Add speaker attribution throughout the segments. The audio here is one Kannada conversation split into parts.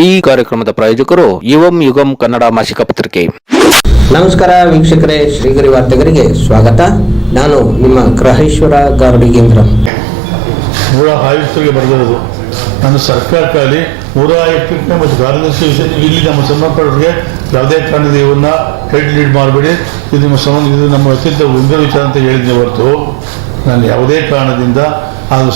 Speaker 1: ಈ ಕಾರ್ಯಕ್ರಮದ ಪ್ರಾಯೋಜಕರು ಯುವಂ ಯುಗಂ ಕನ್ನಡ ಮಾಸಿಕ ಪತ್ರಿಕೆ.
Speaker 2: ನಮಸ್ಕಾರ ವೀಕ್ಷಕರೇ ಶ್ರೀಗರಿ ವಾರ್ತೆಗರಿಗೆ ಸ್ವಾಗತ. ನಾನು ನಿಮ್ಮ ಗ್ರಹೇಶ್ವರ ಗಾರ್ಡಿಗೇಂದ್ರ
Speaker 3: ನೂರ ಆಯುಕ್ತರಿಗೆ ಬರೆದಿರೋದು ನಾನು ಸರ್ಕಾರಕ್ಕಾಗಲಿ ನೂರ ಆಯುಕ್ತಕ್ಕೆ ಮತ್ತು ಕಾರ್ಯದರ್ಶಿ ವಿಷಯ- ಇಲ್ಲಿ ನಮ್ಮ ಸಂಬಂಧಪಟ್ಟವರಿಗೆ ಯಾವುದೇ ಕಾರಣದ ಇವನ್ನ ಹೆಡ್ ಲೀಡ್ ಮಾಡಬೇಡಿ. ಇದು ನಿಮ್ಮ ಸಂಬಂಧ ಇದು ನಮ್ಮ ಅತ್ಯಂತ ಉಂಗ ವಿಚಾರ ಅಂತ ಹೇಳಿದ್ದೆ ಹೊರತು. ನಾನು ಯಾವುದೇ ಕಾರಣದಿಂದ ಅದು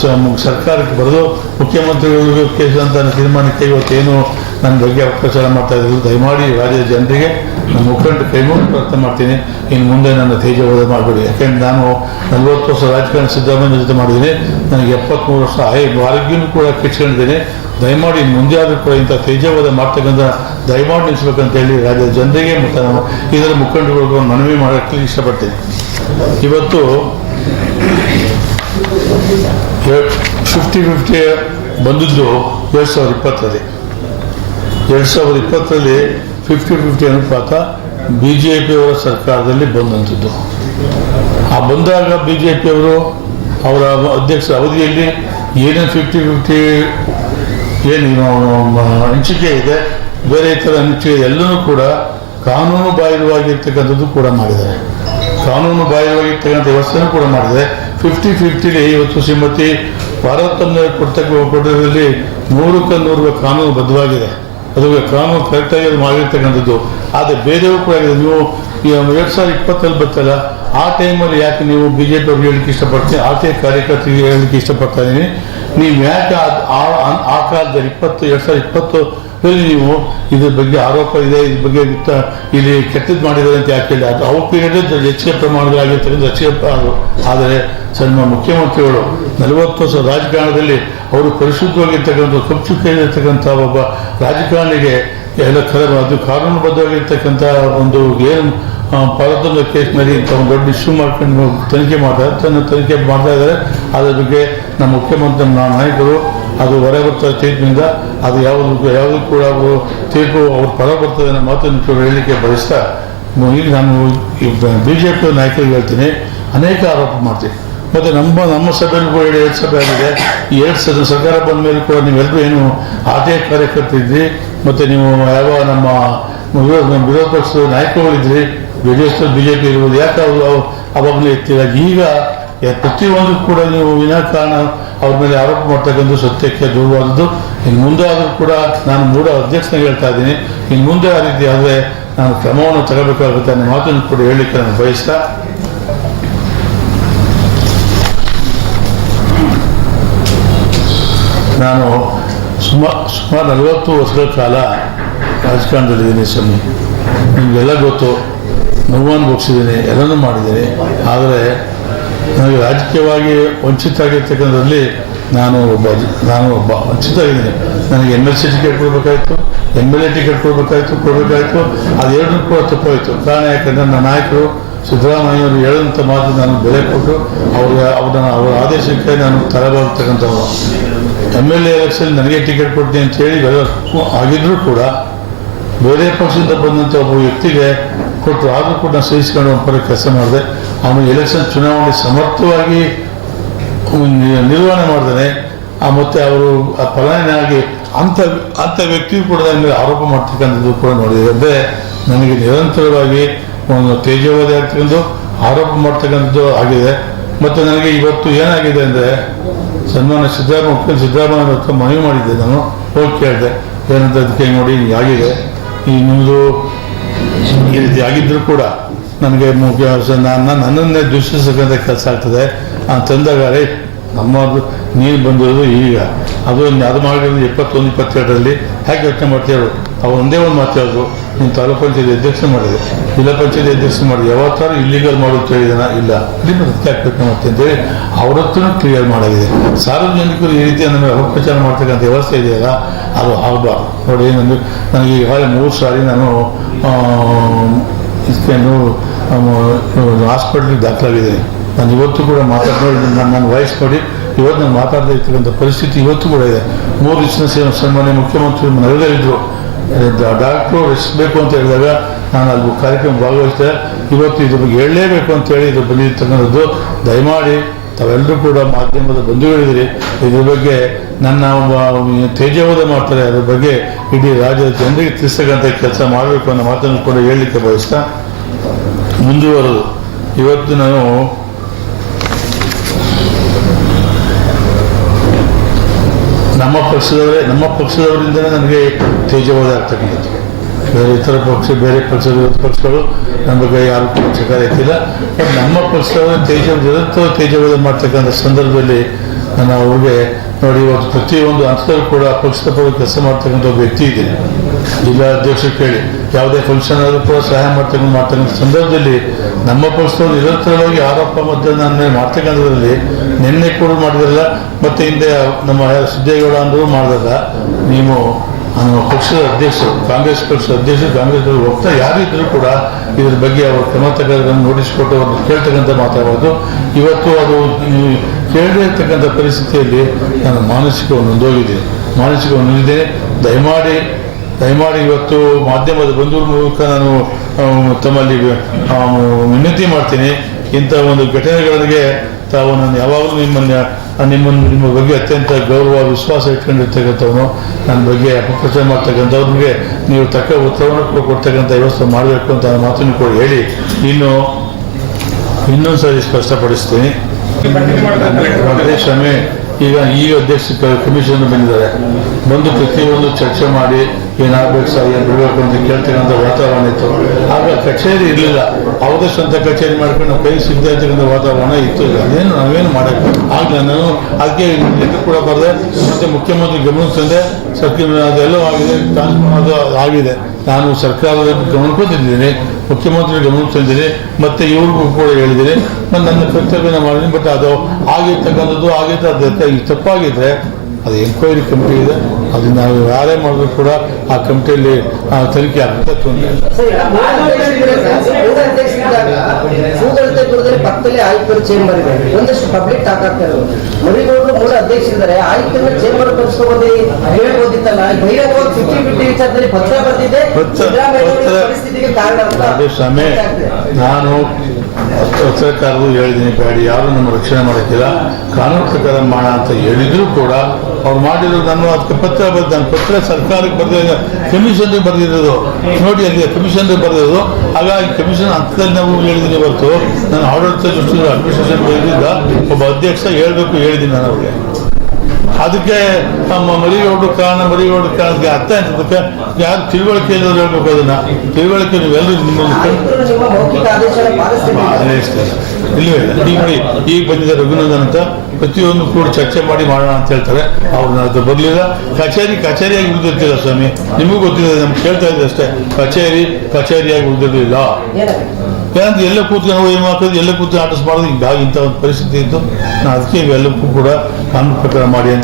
Speaker 3: ಸರ್ಕಾರಕ್ಕೆ ಬರೆದು ಮುಖ್ಯಮಂತ್ರಿಗಳಿಗೆ ಕೇಸ್ ಅಂತ ತೀರ್ಮಾನಕ್ಕೆ ಇವತ್ತೇನು ನನ್ನ ಬಗ್ಗೆ ಅಪಪ್ರಚಾರ ಮಾಡ್ತಾ ಇದ್ದರು ದಯಮಾಡಿ ರಾಜ್ಯದ ಜನರಿಗೆ ನಮ್ಮ ಮುಖಂಡ ಕೈಗೊಂಡು ಪ್ರಯತ್ನ ಮಾಡ್ತೀನಿ. ಇನ್ನು ಮುಂದೆ ನನ್ನ ತೇಜವಾದ ಮಾಡಬೇಡಿ. ಯಾಕೆಂದ್ರೆ ನಾನು ನಲ್ವತ್ತು ವರ್ಷ ರಾಜಕಾರಣ ಸಿದ್ದರಾಮಯ್ಯ ಜೊತೆ ಮಾಡಿದ್ದೀನಿ. ನನಗೆ ಎಪ್ಪತ್ತ್ಮೂರು ವರ್ಷ ಆಯ್ ಆರೋಗ್ಯನೂ ಕೂಡ ಕೆಚ್ಕೊಂಡಿದ್ದೀನಿ. ದಯಮಾಡಿ ಮುಂದೆ ಆದರೂ ಕೂಡ ಇಂಥ ತೇಜವಾದ ಮಾಡ್ತಕ್ಕಂಥ ದಯಮಾಡಿ ನಿಲ್ಲಿಸ್ಬೇಕಂತ ಹೇಳಿ ರಾಜ್ಯದ ಜನರಿಗೆ ಮತ್ತು ನಾನು ಇದರ ಮುಖಂಡಗಳಿಗೂ ಮನವಿ ಮಾಡೋಕ್ಕೆ ಇಷ್ಟಪಡ್ತೀನಿ. ಇವತ್ತು ಫಿಫ್ಟಿ ಫಿಫ್ಟಿ ಬಂದಿದ್ದು ಎರಡು ಸಾವಿರದ ಇಪ್ಪತ್ತರಲ್ಲಿ. ಎರಡು ಸಾವಿರದ ಇಪ್ಪತ್ತರಲ್ಲಿ ಫಿಫ್ಟಿ ಫಿಫ್ಟಿ ಅನುಪಾತ ಬಿ ಜೆ ಪಿಯವರ ಸರ್ಕಾರದಲ್ಲಿ ಬಂದಂಥದ್ದು ಆ ಬಂದಾಗ ಬಿ ಜೆ ಪಿಯವರು ಅವರ ಅಧ್ಯಕ್ಷರ ಅವಧಿಯಲ್ಲಿ ಏನೇನು ಫಿಫ್ಟಿ ಫಿಫ್ಟಿ ಏನು ಹಂಚಿಕೆ ಇದೆ, ಬೇರೆ ಥರ ಹಂಚಿಕೆ ಎಲ್ಲನೂ ಕೂಡ ಕಾನೂನು ಬಾಹಿರವಾಗಿರ್ತಕ್ಕಂಥದ್ದು ಕೂಡ ಮಾಡಿದ್ದಾರೆ. ಕಾನೂನು ಬಾಹಿರವಾಗಿರ್ತಕ್ಕಂಥ ವ್ಯವಸ್ಥೆನೂ ಕೂಡ ಮಾಡಿದೆ. ಫಿಫ್ಟಿ ಫಿಫ್ಟಿಲಿ ಇವತ್ತು ಶ್ರೀಮತಿ ಭಾರತಮ್ಮ ಕೊಡ್ತಕ್ಕ ಕೊಡೋದ್ರಲ್ಲಿ ನೂರಕ್ಕೆ ನೂರು ಕಾನೂನು ಬದ್ಧವಾಗಿದೆ. ಅದು ಕಾನೂನು ಕರೆಕ್ಟಾಗಿ ಅದು ಮಾಡಿರ್ತಕ್ಕಂಥದ್ದು. ಆದರೆ ಬೇರೆಯವರು ಕೂಡ. ನೀವು ಎರಡು ಸಾವಿರದ ಇಪ್ಪತ್ತಲ್ಲಿ ಬರ್ತಲ್ಲ ಆ ಟೈಮಲ್ಲಿ ಯಾಕೆ ನೀವು ಬಿ ಜೆ ಪಿ ಅವ್ರಿಗೆ ಹೇಳಲಿಕ್ಕೆ ಇಷ್ಟಪಡ್ತೀನಿ ಆರ್ ಟಿ ಕಾರ್ಯಕರ್ತರಿಗೆ ಹೇಳಲಿಕ್ಕೆ ಇಷ್ಟಪಡ್ತಾ ಇದ್ದೀನಿ. ನೀವು ಯಾಕೆ ಆ ಕಾಲದಲ್ಲಿ ಇಪ್ಪತ್ತು ಎರಡು ಸಾವಿರದ ಇಪ್ಪತ್ತು ನೀವು ಇದ್ರ ಬಗ್ಗೆ ಆರೋಪ ಇದೆ, ಇದ್ರ ಬಗ್ಗೆ ಇಲ್ಲಿ ಕೆಟ್ಟದ್ದು ಮಾಡಿದ್ದಾರೆ ಅಂತ ಯಾಕೆ ಹೇಳಿ? ಅದು ಅವ್ರ ಪೀರಿಯಡ್ ಹೆಚ್ಚಿನ ಪ್ರಮಾಣದಲ್ಲಿ ಆಗಿರ್ತಕ್ಕಂಥ ಹೆಚ್ಚಿಗೆ ಆದರೆ ಸಣ್ಣ ಮುಖ್ಯಮಂತ್ರಿಗಳು ನಲವತ್ತು ವರ್ಷ ರಾಜಕಾರಣದಲ್ಲಿ ಅವರು ಪರಿಶುದ್ಧವಾಗಿರ್ತಕ್ಕಂಥ ಕಪ್ಪುಚ್ಚಿರ್ತಕ್ಕಂಥ ಒಬ್ಬ ರಾಜಕಾರಣಿಗೆ ಎಲ್ಲ ಕರ ಅದು ಕಾನೂನುಬದ್ಧವಾಗಿರ್ತಕ್ಕಂಥ ಒಂದು ಏನು ಪಾರತಂತ್ರ ಕೇಸ್ನಲ್ಲಿ ಇಂಥ ಒಂದು ದೊಡ್ಡ ಇಶ್ಯೂ ಮಾಡ್ಕೊಂಡು ತನಿಖೆ ಮಾಡ್ತಾರೆ ತನ್ನ ತನಿಖೆ ಮಾಡ್ತಾ ಇದ್ದಾರೆ. ಅದರ ಬಗ್ಗೆ ನಮ್ಮ ಮುಖ್ಯಮಂತ್ರಿ ನಮ್ಮ ನಾಯಕರು ಅದು ಹೊರ ಬರ್ತಾ ತೀರ್ಪಿನಿಂದ ಅದು ಯಾವುದಕ್ಕೂ ಯಾವುದಕ್ಕೂ ಕೂಡ ಅವರು ತೀರ್ಪು ಅವ್ರ ಪರ ಬರ್ತದೆ ಅನ್ನೋ ಮಾತನ್ನು ಹೇಳಲಿಕ್ಕೆ ಬಯಸ್ತಾ ಈಗ ನಾನು ಬಿ ಜೆ ಪಿ ನಾಯಕರಿಗೆ ಹೇಳ್ತೀನಿ, ಅನೇಕ ಆರೋಪ ಮಾಡ್ತೀನಿ. ಮತ್ತು ನಮ್ಮ ನಮ್ಮ ಸಭೆಯಲ್ಲಿ ಕೂಡ ಎರಡು ಸಭೆ ಆಗಿದೆ. ಈ ಎರಡು ಸಭೆ, ಸರ್ಕಾರ ಬಂದ ಮೇಲೆ ಕೂಡ ನೀವೆಲ್ಲರೂ ಏನು ಆದಾಯ ಕಾರ್ಯಕರ್ತರಿದ್ರಿ ಮತ್ತು ನೀವು ಯಾವ ನಮ್ಮ ವಿರೋಧ ವಿರೋಧ ಪಕ್ಷದ ನಾಯಕರುಗಳಿದ್ರಿ ಎಸ್ ಬಿ ಜೆ ಪಿ ಇರ್ಬೋದು ಯಾಕೆ ಅವರು ಅವಾಗಲೇ ಎತ್ತಿಲ್ಲ? ಈಗ ಪ್ರತಿಯೊಂದು ಕೂಡ ನೀವು ವಿನಾಕಾರಣ ಅವ್ರ ಮೇಲೆ ಆರೋಪ ಮಾಡ್ತಕ್ಕಂಥ ಸತ್ಯಕ್ಕೆ ದೂರವಾದದ್ದು. ಇನ್ನು ಮುಂದೆ ಆದರೂ ಕೂಡ ನಾನು ಮೂಡ ಅಧ್ಯಕ್ಷನ ಹೇಳ್ತಾ ಇದ್ದೀನಿ. ಇನ್ನು ಮುಂದೆ ಆ ರೀತಿ ಆದರೆ ನಾನು ಕ್ರಮವನ್ನು ತಗೋಬೇಕಾಗುತ್ತೆ ಅನ್ನೋ ಮಾತನ್ನು ಕೂಡ ಹೇಳಲಿಕ್ಕೆ ನಾನು ಬಯಸ್ತಾ. ನಾನು ಸುಮಾರು ಸುಮಾರು ನಲವತ್ತು ವರ್ಷಗಳ ಕಾಲ ರಾಜಕಾರಣದಲ್ಲಿದ್ದೀನಿ ಸ್ವಾಮಿ. ನಿಮಗೆಲ್ಲ ಗೊತ್ತು ನೋವು ಅನುಭವಿಸಿದ್ದೀನಿ ಎಲ್ಲನೂ ಮಾಡಿದ್ದೀನಿ. ಆದರೆ ನನಗೆ ರಾಜಕೀಯವಾಗಿ ವಂಚಿತ ಆಗಿರ್ತಕ್ಕಂಥದ್ರಲ್ಲಿ ನಾನು ಒಬ್ಬ ನಾನು ಒಬ್ಬ ವಂಚಿತ ಆಗಿದ್ದೀನಿ ನನಗೆ ಎಂ ಎಲ್ ಸಿ ಟಿಕೆಟ್ ಕೊಡಬೇಕಾಯ್ತು, ಎಂ ಎಲ್ ಎ ಟಿಕೆಟ್ ಕೊಡಬೇಕಾಯಿತು, ಕೊಡಬೇಕಾಯ್ತು. ಅದೆರಡೂ ಕೂಡ ತಪ್ಪಾಯಿತು. ಕಾರಣ ಯಾಕಂದರೆ ನನ್ನ ನಾಯಕರು ಸಿದ್ದರಾಮಯ್ಯವರು ಹೇಳಿದಂಥ ಮಾತು ನಾನು ಬೆಲೆ ಕೊಟ್ಟು ಅವ್ರ ಅವ್ರನ್ನ ಅವರ ಆದೇಶಕ್ಕೆ ನಾನು ತರಬರ್ತಕ್ಕಂಥವ್ರು. ಎಂ ಎಲ್ ಎ ಎಲೆಕ್ಷನ್ ನನಗೆ ಟಿಕೆಟ್ ಕೊಡ್ತೀನಿ ಅಂತ ಹೇಳಿ ಆಗಿದ್ರೂ ಕೂಡ ಬೇರೆ ಪಕ್ಷದಿಂದ ಬಂದಂಥ ಒಬ್ಬ ವ್ಯಕ್ತಿಗೆ ಕೊಟ್ಟರು. ಆದರೂ ಕೂಡ ನಾನು ಸಹಿಸಿಕೊಂಡು ಒಂದು ಪರ ಕೆಲಸ ಮಾಡಿದೆ. ಅವನು ಎಲೆಕ್ಷನ್ ಚುನಾವಣೆ ಸಮರ್ಥವಾಗಿ ನಿರ್ವಹಣೆ ಮಾಡಿದಾನೆ, ಆ ಮತ್ತೆ ಅವರು ಆ ಫಲಾನಾಗಿ ಅಂಥ ಅಂಥ ವ್ಯಕ್ತಿಯು ಕೂಡ ಮೇಲೆ ಆರೋಪ ಮಾಡ್ತಕ್ಕಂಥದ್ದು ಕೂಡ ನೋಡಿದೆ ಅಂದರೆ ನನಗೆ ನಿರಂತರವಾಗಿ ಒಂದು ತೇಜವಾದಿ ಆಗ್ತಕ್ಕಂಥ ಆರೋಪ ಮಾಡ್ತಕ್ಕಂಥದ್ದು ಆಗಿದೆ. ಮತ್ತು ನನಗೆ ಇವತ್ತು ಏನಾಗಿದೆ ಅಂದರೆ ಸನ್ಮಾನ ಸಿದ್ದಾರ್ಮ ಮುಖ್ಯ ಸಿದ್ದರಾಮಯ್ಯ ಹತ್ರ ಮನವಿ ಮಾಡಿದ್ದೆ ನಾನು, ಹೋಗಿ ಕೇಳಿದೆ. ಏನಂತ ಅದಕ್ಕೆ ನೋಡಿ ಆಗಿದೆ ಈ ನಿಮ್ಮದು ಈ ರೀತಿ ಆಗಿದ್ದರೂ ಕೂಡ ನನಗೆ ಮುಖ್ಯ ನಾನು ನನ್ನನ್ನೇ ದೂಷಿಸತಕ್ಕಂಥ ಕೆಲಸ ಆಗ್ತದೆ. ನಾನು ತಂದಾಗ ನಮ್ಮ ನೀರು ಬಂದಿರೋದು ಈಗ. ಅದು ಅದು ಮಾಡಿರೋದು ಇಪ್ಪತ್ತೊಂದು, ಇಪ್ಪತ್ತೆರಡರಲ್ಲಿ ಹೇಗೆ ಯೋಚನೆ ಮಾಡ್ತೇವೆ ಅವ್ರು ಒಂದೇ ಒಂದು ಮಾತು ಹೇಳಿದ್ರು ನೀನು ತಾಲೂಕು ಪಂಚಾಯತ್ ಅಧ್ಯಕ್ಷ ಮಾಡಿದೆ. ಜಿಲ್ಲಾ ಪಂಚಾಯತ್ ಅಧ್ಯಕ್ಷ ಮಾಡಿದೆ. ಯಾವತ್ತಾರು ಇಲ್ಲಿಗಲ್ ಮಾಡೋದು ಹೇಳಿದಾನ ಇಲ್ಲ. ನಿಮ್ಮ ಸತ್ಯ ಹಾಕ್ಬೇಕು ಮತ್ತೆ ಅಂತೇಳಿ ಕ್ಲಿಯರ್ ಮಾಡಾಗಿದೆ. ಸಾರ್ವಜನಿಕರು ಈ ರೀತಿ ನಮಗೆ ಅಪಪ್ರಚಾರ ಮಾಡ್ತಕ್ಕಂಥ ವ್ಯವಸ್ಥೆ ಇದೆಯಲ್ಲ, ಅದು ಆಗಬಾರ್ದು. ನೋಡಿ ನನಗೆ ನನಗೆ ಈಗಾಗಲೇ ಮೂರು ಸಾರಿ ನಾನು ಇದಕ್ಕೇನು ಹಾಸ್ಪಿಟ್ಲಿಗೆ ದಾಖಲಾಗಿದ್ದೀನಿ ನಾನು ಇವತ್ತು ಕೂಡ ಮಾತಾಡ್ಕೊಂಡು ನಾನು ನನ್ನ ವಯಸ್ಸು ನೋಡಿ, ಇವತ್ತು ನಾನು ಮಾತಾಡದೇ ಇರ್ತಕ್ಕಂಥ ಪರಿಸ್ಥಿತಿ ಇವತ್ತು ಕೂಡ ಇದೆ. ಮೂರು ದಿವಸ ಸನ್ಮಾನ್ಯ ಮುಖ್ಯಮಂತ್ರಿ ನಗರದಲ್ಲಿದ್ದರು ಡಾಕ್ಟ್ರು ಬೇಕು ಅಂತ ಹೇಳಿದಾಗ, ನಾನು ಅಲ್ಲಿ ಕಾರ್ಯಕ್ರಮ ಭಾಗವಹಿಸ್ತೇನೆ ಇವತ್ತು ಇದ್ರ ಬಗ್ಗೆ ಹೇಳಲೇಬೇಕು ಅಂತ ಹೇಳಿ ಇದು ಬಂದಿರ್ತಕ್ಕಂಥದ್ದು ದಯಮಾಡಿ ತಾವೆಲ್ಲರೂ ಕೂಡ ಮಾಧ್ಯಮದ ಬಂಧುಗಳಿದ್ದೀರಿ. ಇದ್ರ ಬಗ್ಗೆ ನನ್ನ ತೇಜವಾದ ಮಾಡ್ತಾರೆ. ಅದ್ರ ಬಗ್ಗೆ ಇಡೀ ರಾಜ್ಯದ ಜನರಿಗೆ ತಿಳಿಸ್ತಕ್ಕಂಥ ಕೆಲಸ ಮಾಡಬೇಕು ಅನ್ನೋ ಮಾತನ್ನು ಕೂಡ ಹೇಳಲಿಕ್ಕೆ ಬಯಸ್ತಾ ಮುಂದುವರೆದು. ಇವತ್ತು ನಾನು ನಮ್ಮ ಪಕ್ಷದವರೇ, ನಮ್ಮ ಪಕ್ಷದವರಿಂದಲೇ ನನಗೆ ತೇಜವಾದ ಆಗ್ತಕ್ಕಂಥದ್ದು. ಬೇರೆ ಇತರ ಪಕ್ಷ, ಬೇರೆ ಪಕ್ಷದ ಪಕ್ಷಗಳು ನಮ್ಮ ಬಗ್ಗೆ ಯಾರು ಪಕ್ಷಕಾರ ಇರ್ತಿಲ್ಲ ಬಟ್ ನಮ್ಮ ಪಕ್ಷದ ತೇಜ ನಿರಂತರ ತೇಜವಾದ ಮಾಡ್ತಕ್ಕಂಥ ಸಂದರ್ಭದಲ್ಲಿ ನಾನು ಅವ್ರಿಗೆ ನೋಡಿ, ಇವತ್ತು ಪ್ರತಿಯೊಂದು ಹಂತದಲ್ಲೂ ಕೂಡ ಪಕ್ಷದ ಪರ ಕೆಲಸ ಮಾಡ್ತಕ್ಕಂಥ ವ್ಯಕ್ತಿ ಇದೆ. ಜಿಲ್ಲಾ ಅಧ್ಯಕ್ಷರು ಕೇಳಿ, ಯಾವುದೇ ಫಂಕ್ಷನ್ ಆದರೂ ಕೂಡ ಸಹಾಯ ಮಾಡ್ತಕ್ಕಂಥ ಮಾಡ್ತಕ್ಕಂಥ ಸಂದರ್ಭದಲ್ಲಿ ನಮ್ಮ ಪಕ್ಷದವರು ನಿರಂತರವಾಗಿ ಆರೋಪ ನನ್ನ ಮಾಡ್ತಕ್ಕಂಥದ್ರಲ್ಲಿ ನಿನ್ನೆ ಕೂಡ ಮಾಡಿದ್ರಲ್ಲ, ಮತ್ತೆ ಹಿಂದೆ ನಮ್ಮ ಸಿದ್ದೇಗೌಡ ಅಂದರು ಮಾಡಿದಾಗ ನೀವು ಪಕ್ಷದ ಅಧ್ಯಕ್ಷರು, ಕಾಂಗ್ರೆಸ್ ಪಕ್ಷದ ಅಧ್ಯಕ್ಷರು ಕಾಂಗ್ರೆಸ್ ಹೋಗ್ತಾ ಯಾರಿದ್ರು ಕೂಡ ಇದ್ರ ಬಗ್ಗೆ ಅವರು ಕ್ರಮ ತಗೋದನ್ನು ನೋಟಿಸ್ ಕೊಟ್ಟು ಅವ್ರನ್ನ ಕೇಳ್ತಕ್ಕಂಥ ಮಾತಾಡೋದು. ಇವತ್ತು ಅದು ಕೇಳದೇ ಇರ್ತಕ್ಕಂಥ ಪರಿಸ್ಥಿತಿಯಲ್ಲಿ ನಾನು ಮಾನಸಿಕವನ್ನು ನೊಂದೋಗಿದ್ದೀನಿ ಮಾನಸಿಕ ನೊಂದಿದ್ದೇನೆ ದಯಮಾಡಿ ದಯಮಾಡಿ ಇವತ್ತು ಮಾಧ್ಯಮದ ಬಂಧುಗಳ ಮೂಲಕ ನಾನು ತಮ್ಮಲ್ಲಿ ವಿನಂತಿ ಮಾಡ್ತೀನಿ. ಇಂಥ ಒಂದು ಘಟನೆಗಳಿಗೆ ತಾವು ನಾನು ಯಾವಾಗಲೂ ನಿಮ್ಮನ್ನ ನಿಮ್ಮನ್ನು ನಿಮ್ಮ ಬಗ್ಗೆ ಅತ್ಯಂತ ಗೌರವ, ವಿಶ್ವಾಸ ಇಟ್ಕೊಂಡಿರ್ತಕ್ಕಂಥವನು ನನ್ನ ಬಗ್ಗೆ ಅಪಪ್ರಚಾರ ಮಾಡ್ತಕ್ಕಂಥವ್ರಿಗೆ ನೀವು ತಕ್ಕ ಉತ್ತರವನ್ನು ಕೂಡ ಕೊಡ್ತಕ್ಕಂಥ ವ್ಯವಸ್ಥೆ ಮಾಡಬೇಕು ಅಂತ ನಾನು ಮಾತನ್ನು ಕೂಡ ಹೇಳಿ. ಇನ್ನು, ಇನ್ನೊಂದು ಸಾರಿ ಸ್ಪಷ್ಟಪಡಿಸ್ತೀನಿ. ಸಮಯ ಈಗ ಈ ಅಧ್ಯಕ್ಷ ಕಮಿಷನ್ ಬಂದಿದ್ದಾರೆ. ಬಂದು ಪ್ರತಿಯೊಂದು ಚರ್ಚೆ ಮಾಡಿ ಏನಾಗಬೇಕು ಸರ್? ಏನು ಬಿಡಬೇಕು ಅಂತ ಕೇಳ್ತಕ್ಕಂಥ ವಾತಾವರಣ ಇತ್ತು. ಆಗ ಕಚೇರಿ ಇರಲಿಲ್ಲ. ಅವ್ರದೇ ಸ್ವಂತ ಕಚೇರಿ ಮಾಡ್ಕೊಂಡು ನಾವು ಕೈ ಸಿಗದೆ ವಾತಾವರಣ ಇತ್ತು. ಅದೇನು ನಾವೇನು ಮಾಡೋಕ್ಕೆ ಆಗಲಿಲ್ಲ. ನಾನು ಅದಕ್ಕೆ ಲೆಕ್ಕ ಕೂಡ ಬರದೆ. ಮತ್ತೆ ಮುಖ್ಯಮಂತ್ರಿ ಗಮನಕ್ಕೆ ತಂದೆ, ಸರ್ಕಾರ ಅದೆಲ್ಲೋ ಆಗಿದೆ ಟ್ರಾನ್ಸ್ಫರ್ ಅದು ಆಗಿದೆ. ನಾನು ಸರ್ಕಾರದ ಗಮನಕ್ಕೂ ತಂದಿದ್ದೀನಿ ಮುಖ್ಯಮಂತ್ರಿ ಗಮನಕ್ಕೆ ಮತ್ತೆ ಇವ್ರಿಗೂ ಕೂಡ ಹೇಳಿದ್ದೀನಿ. ನಾನು ನನ್ನ ಕರ್ತವ್ಯನ ಮಾಡಿದ್ದೀನಿ ಬಟ್ ಅದು ಆಗಿರ್ತಕ್ಕಂಥದ್ದು ಆಗಿತ್ತು ಅದು ತಪ್ಪಾಗಿದ್ರೆ ಅದು ಎಂಕ್ವೈರಿ ಕಮಿಟಿ ಇದೆ. ಅದನ್ನ ನಾವು ಯಾರೇ ಮಾಡಿದ್ರು ಕೂಡ ಆ ಕಮಿಟಿಯಲ್ಲಿ ತನಿಖೆ ಆಗುತ್ತೆ
Speaker 4: ಪಕ್ಕದಲ್ಲಿ ಆಯುಕ್ತರ ಚೇಂಬರ್ ಇದೆ. ಒಂದಷ್ಟು ಪಬ್ಲಿಕ್ ಟಾಕ್ ಆಗ್ತಾ ಇರೋದು. ಮರಿಗೌಡರು ಮೂಲ ಅಧ್ಯಕ್ಷರಿದ್ದಾರೆ ಆಯುಕ್ತರನ್ನ ಚೇಂಬರ್ ಕರ್ಸ್ಕೊಂಡ್ಬಂದು ಹೇಳ್ಬೋದಿತ್ತಲ್ಲ? ಬಹಿರಂಗವಾಗಿ ಫಿಫ್ಟಿ ಫಿಫ್ಟಿ ವಿಚಾರದಲ್ಲಿ ಪತ್ರ ಪರಿಸ್ಥಿತಿಗೆ ಕಾರಣ
Speaker 3: ನಾನು ಪತ್ರಕಾರರು ಹೇಳಿದ್ದೀನಿ, ಬೇಡ, ಯಾರು ನಮ್ಮ ರಕ್ಷಣೆ ಮಾಡೋಕ್ಕಿಲ್ಲ. ಕಾನೂನು ಪ್ರಕಾರ ಮಾಡ ಅಂತ ಹೇಳಿದ್ರು ಕೂಡ ಅವ್ರು ಮಾಡಿದ್ರು ನಾನು ಅದಕ್ಕೆ ಪತ್ರ ಬರ್ದು ನಾನು ಪತ್ರ ಸರ್ಕಾರಕ್ಕೆ ಬರೆದ ಕಮಿಷನ್ಗೆ ಬರೆದಿರೋದು. ನೋಡಿ, ಅಲ್ಲಿ ಕಮಿಷನ್ ಬರೆದಿರೋದು. ಹಾಗಾಗಿ ಕಮಿಷನ್ ಹಂತದಲ್ಲಿ ನಾವು ಹೇಳಿದ್ದೀನಿ ಹೊರತು, ನಾನು ಆಡಳಿತ ದೃಷ್ಟಿ ಅಡ್ಮಿನಿಸ್ಟ್ರೇಷನ್ ಒಬ್ಬ ಅಧ್ಯಕ್ಷ ಹೇಳಬೇಕು, ಹೇಳಿದ್ದೀನಿ ನಾನು ಅವ್ರಿಗೆ. ಅದಕ್ಕೆ ನಮ್ಮ ಮರಿಗೌಡರು ಕಾರಣ, ಮರಿಗೌಡರು ಕಾರಣಕ್ಕೆ ಅರ್ಥ ಆಯ್ತದಕ್ಕೆ ಯಾರು ತಿಳುವಳಿಕೆ ಇಲ್ಲದ್ರು ಹೇಳ್ಬೇಕು ಅದನ್ನ. ತಿಳುವಳಿಕೆ ನೀವೆಲ್ಲರೂ ಇಲ್ಲವೇ ಇಲ್ಲ. ಈಗ ನೋಡಿ, ಈಗ ಬಂದಿದೆ ರಘುನಂದನ್ ಅಂತ. ಪ್ರತಿಯೊಂದು ಕೂಡ ಚರ್ಚೆ ಮಾಡಿ ಮಾಡೋಣ ಅಂತ ಹೇಳ್ತಾರೆ. ಅವ್ರನ್ನ ಅದು ಬರಲಿಲ್ಲ. ಕಚೇರಿ, ಕಚೇರಿಯಾಗಿ ಉಳಿದಿರ್ತಿಲ್ಲ ಸ್ವಾಮಿ. ನಿಮಗೂ ಗೊತ್ತಿಲ್ಲ ನಮ್ಗೆ ಕೇಳ್ತಾ ಇದ್ದೆ ಅಷ್ಟೇ. ಕಚೇರಿ, ಕಚೇರಿಯಾಗಿ ಉಳಿದಿರಲಿಲ್ಲ. ಯಾಕಂದ್ರೆ ಎಲ್ಲ ಕೂತ್ಕೊಂಡು ಏನು ಹಾಕೋದು ಎಲ್ಲ ಕೂತ್ಕೊಂಡು ಆಟಸ್ ಮಾಡೋದು? ಈಗ ಇಂಥ ಒಂದು ಪರಿಸ್ಥಿತಿ ಇತ್ತು. ನಾನು ಅದಕ್ಕೆ ಇವೆಲ್ಲಕ್ಕೂ ಕೂಡ ಕಾನೂನು ಪ್ರಕಾರ ಮಾಡಿ ಅಂತ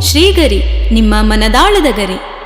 Speaker 5: ಶ್ರೀಗರಿ ನಿಮ್ಮ ಮನದಾಳದ ಗರಿ.